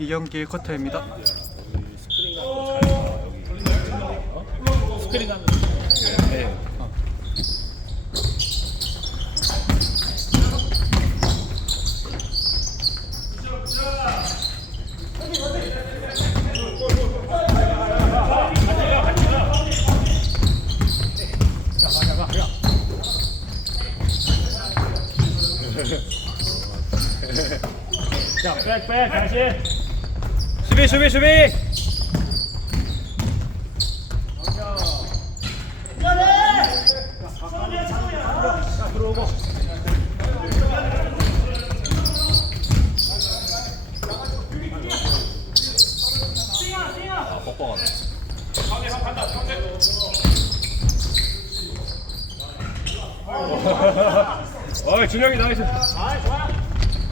이 경기 쿼터입니다. 스크린 하면 네. 자백 백 다시 수비 수비 수비. 아 뻑뻑하네 어 준영이 나이스.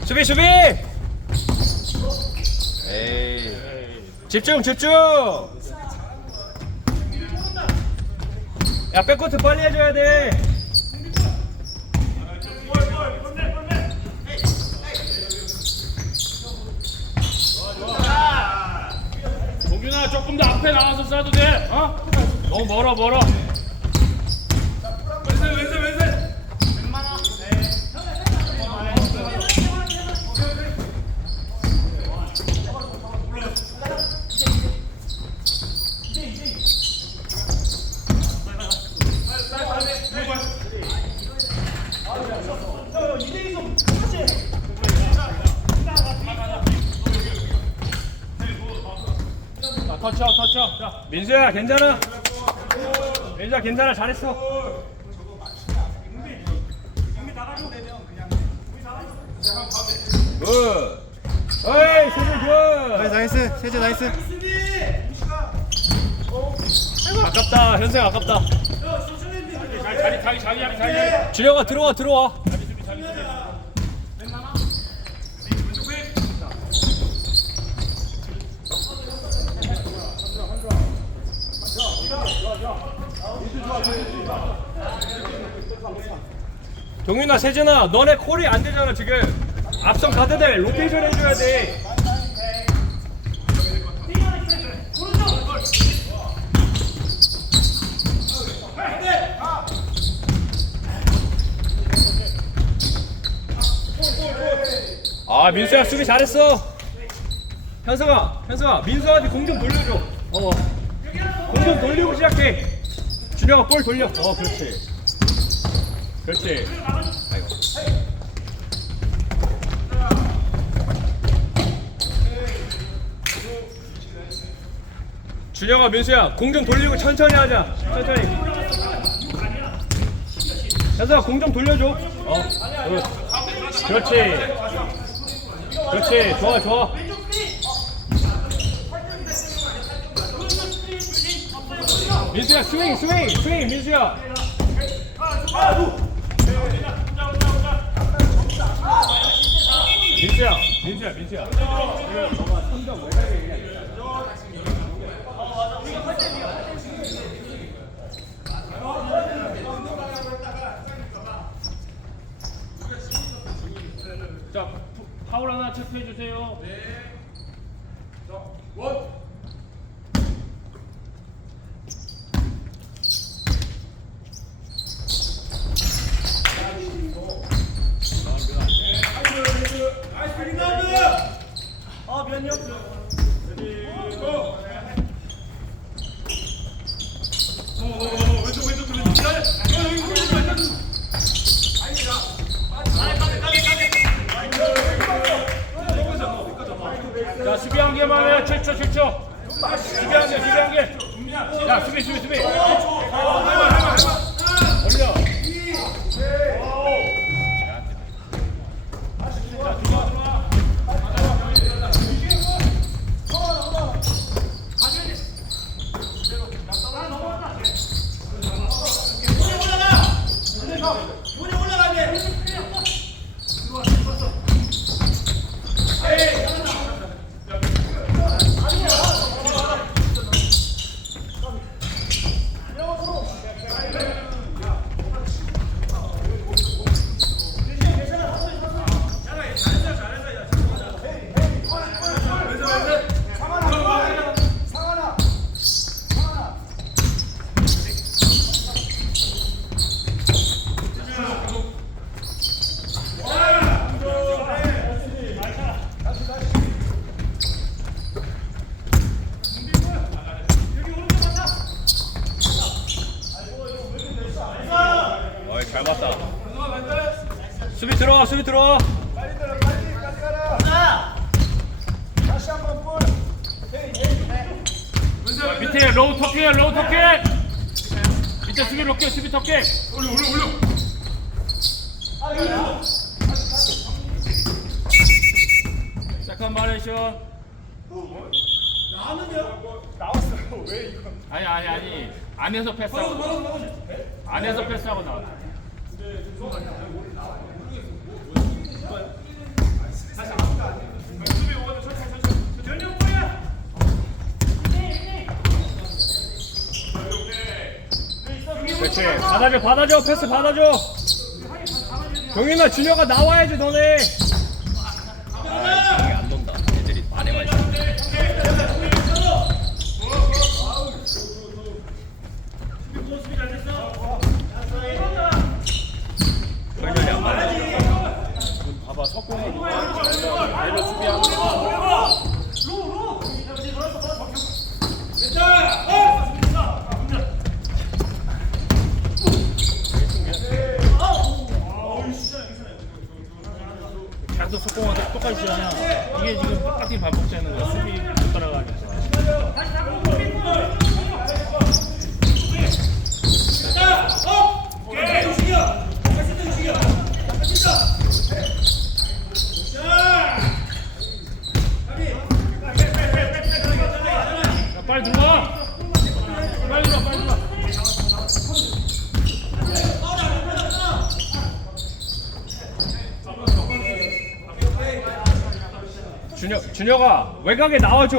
수비 수비. 에이. 집중 집중. 야 백코트 빨리 해줘야 돼. 동균아 조금 더 앞에 나와서 쏴도 돼 어? 너무 멀어 멀어 터치업 자 민수야 괜찮아. 민수야 괜찮아 잘했어. 굿. 어이 세준 굿. 나이스 세제 나이스 아깝다 현생 아깝다. 자리 자리 자리 자리 자리 준영아 들어와 들어와. 동윤아 세준아 너네 콜이 안 되잖아 지금. 앞선 가드들 로테이션 해줘야 돼. 아 민수야 수비 잘했어. 현성아 현성아 민수한테 공 좀 돌려줘. 어 공좀 돌리고 시작해. 준영아 볼 돌려. 어 그렇지. 그렇지. 아이고. 준영아 민수야 공 좀 돌리고 천천히 하자. 천천히. 현성아 공좀 돌려줘. 어 굿. 그렇지. 그렇지. 좋아 좋아 민수야 스윙 스윙 스윙 민수야. 민수야 민수야 민수야. 자 푸- 파울 하나 체크해 주세요 자 수비 한 개만 해. 7초 7초. 수비 한 개, 수비 한 개. 야 수비 수비 수비. 올려 잘 봤다. 수비 들어와, 수비 들어와. 빨리 들어, 빨리 가서 가라. 다시 한번 볼. 자, 밑에 로우 터킹, 로우 터킹. 밑에 수비 로킹, 수비 터킹. 올려, 올려, 올려. 잠깐 마레이션. 나왔는데요? 나왔어. 왜 이거? 아니, 아니, 아니. 안에서 패스하고. 안에서 패스하고 나왔다. 그렇지. 받아줘 받아줘 패스 받아줘. 경민아 준혁아 나와야지 너네 아 이게 안 돈다 애들이 안에만 있어 설전이 안 맞아 봐봐 석공이 내려 수비하고 계속 속공하고 똑같이 하냐? 이게 지금 똑같이 반복되는 거야. 수비 못 따라가니까 자, 빨리 들어와 빨리 들어와 빨리 들어와 준혁 준혁아 외곽에 나와줘.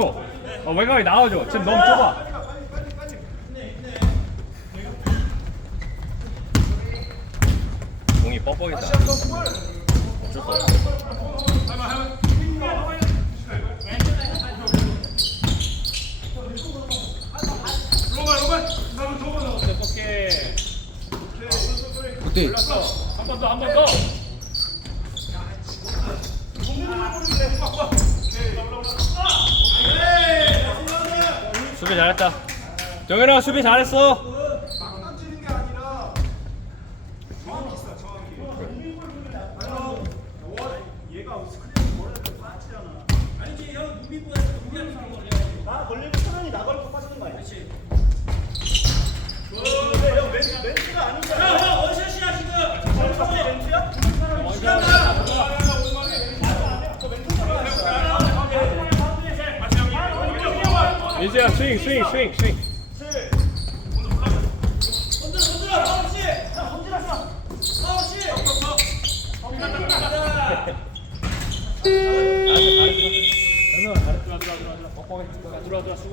어, 외곽에 나와줘. 지금 너무 좁아. 공이 뻑뻑했다. 어쩔 수 없어 오케이 어때? 한번 더 한 번 더 수비 잘했다 정현아 수비 잘했어. 아니지, 형나 걸고 빠지는 거 아니야? 그렇지. 형 멘트, 멘트가 아니잖아. 형, 형 원샷이야 지금. 멘트야? 민수야 스윙 스윙 스윙 스윙. 들어와 들어와 들어와 수고했어